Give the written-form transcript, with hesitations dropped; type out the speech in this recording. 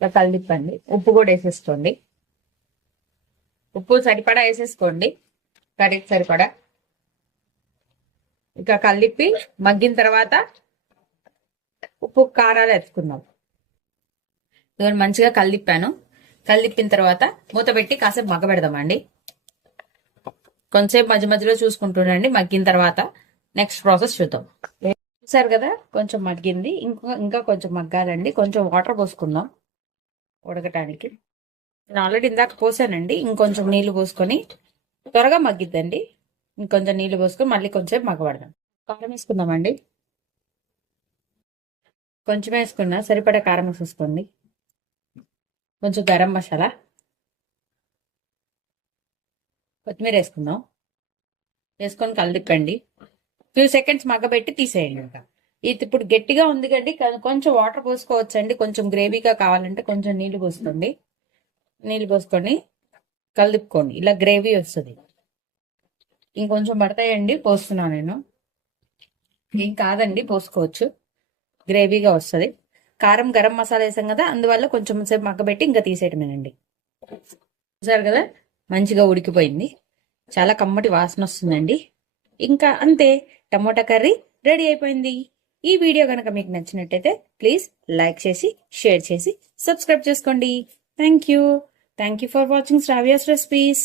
ఇలా కలిపండి. ఉప్పు కూడా వేసేసుకోండి. ఉప్పు సరిపడా వేసేసుకోండి, కర్రీకి సరిపడా. ఇక కలిపి మగ్గిన తర్వాత ఉప్పు కారాలు వేసుకుందాం. ఇవన్నీ మంచిగా కలిపాను. కలిపిన తర్వాత మూత పెట్టి కాసేపు మగ్గబెడదామండి. కొంచెంసేపు మధ్య మధ్యలో చూసుకుంటుండండి. మగ్గిన తర్వాత నెక్స్ట్ ప్రాసెస్ చూద్దాం. చూసారు కదా, కొంచెం మగ్గింది. ఇంకా కొంచెం మగ్గాలండి. కొంచెం వాటర్ పోసుకుందాం ఉడకటానికి. నేను ఆల్రెడీ ఇందాక పోసానండి. ఇంకొంచెం నీళ్లు పోసుకొని త్వరగా మగ్గిద్దండి. ఇంకొంచెం నీళ్లు పోసుకొని మళ్ళీ కొంచెం మగ్గబడదాం. కారం వేసుకుందామండి. కొంచెం వేసుకున్నా, సరిపడా కారం వేసేసుకోండి. కొంచెం గరం మసాలా, కొత్తిమీర వేసుకుందాం. వేసుకొని కలిపండి. ఫ్యూ సెకండ్స్ మగ్గబెట్టి తీసేయండి. ఇంకా ఇది ఇప్పుడు గట్టిగా ఉంది కండి, కొంచెం వాటర్ పోసుకోవచ్చండి. కొంచెం గ్రేవీగా కావాలంటే కొంచెం నీళ్లు పోసుకోండి. నీళ్ళు పోసుకొని కలుపుకోండి. ఇలా గ్రేవీ వస్తుంది. ఇంకొంచెం పడతాయండి, పోస్తున్నాను నేను. ఏం కాదండి, పోసుకోవచ్చు. గ్రేవీగా వస్తుంది. కారం గరం మసాలా వేసాం కదా, అందువల్ల కొంచెం సేపు మగ్గబెట్టి ఇంకా తీసేయటమేనండి. చూసారు కదా, మంచిగా ఉడికిపోయింది. చాలా కమ్మటి వాసన వస్తుందండి. ఇంకా అంతే, టమోటా కర్రీ రెడీ అయిపోయింది. ఈ వీడియో కనుక మీకు నచ్చినట్టయితే ప్లీజ్ లైక్ చేసి, షేర్ చేసి, సబ్స్క్రైబ్ చేసుకోండి. Thank you for watching Shravya's recipes.